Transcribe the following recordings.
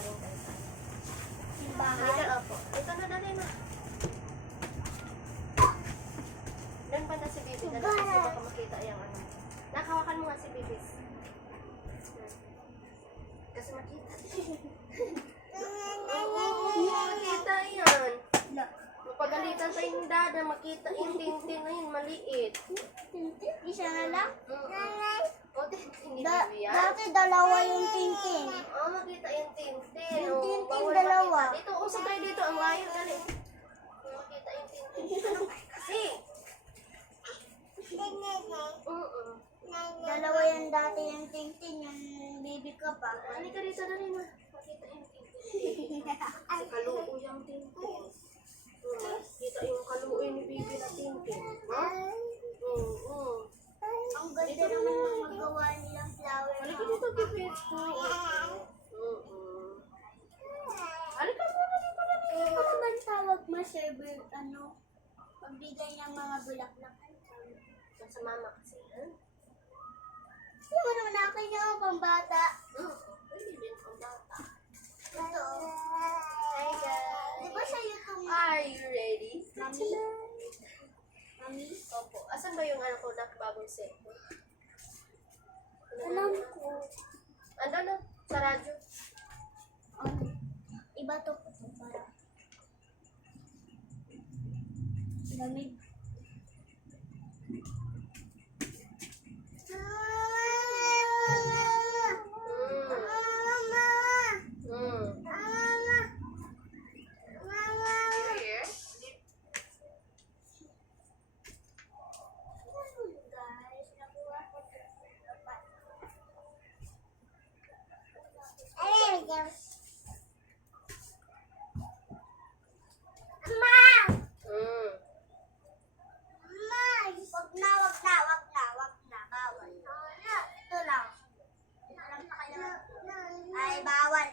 galing tayo sa Simbahan. halika, opo. Ito na, dali na. Doon pa na si Bibi, dali kasi baka makita yung ano. Nakawakan mo nga si Bibis. Kasi makita. Makita yan. Mapagalitan tayo ni Dada, makita yung tintin na yun, maliit. Tintin? Isa na lang? O, tintin ni Bibi yan. Dati dalawa yung tintin. Oo, makita yung tintin. Yung Oo, tintin, bawal dalawa. makita. Dito, usap tayo dito. Ang layo, dali. Makita yung tintin. Ano kasi? Oo. Dalawa yung dati yung tintin, yung baby ka pa. Halika rito, dali na. Makita yung tintin. Kasi kaluo yung tintin. Kita yung kaluo ni Bibi na tintin. Ha? Oo. Ang ganda naman ng magawa nilang flower. Halika dito, Bibi. Oo. Halika muna dito, dali. Ano naman tawag mo, server, pagbigay ng mga bulaklak? Sa mama kasi, ha? Hindi mo naman akin yung pambata. Pwede din ang bata. Ito. Hi, guys. Di ba siya yung Are you ready? Mami? Mami? Opo. Asan ba yung ano ko na bagong set? Alam ko. Ando na? Sa radyo. Iba to po para. Lamig. Ay, bawal.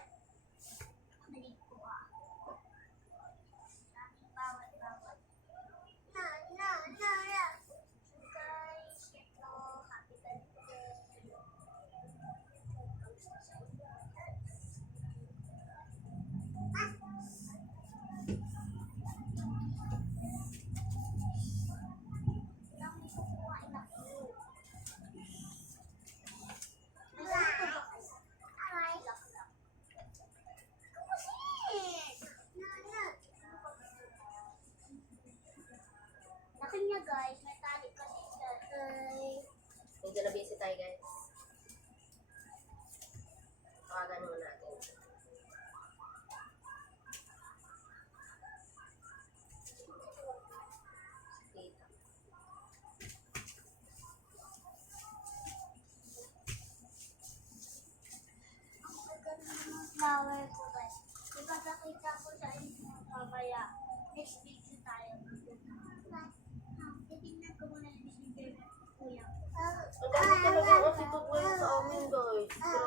Laki niya guys, may tali kasi siya. Medyo na busy tayo, guys. Tawagan mo natin. Tita. Ang ganda ng flower ko guys. Diba nakita ko sa inyo mamaya. Next video tayo. Titignan ko muna yung messenger na kuya. Ang dami talaga ang attitude ngayon sa amin, guys.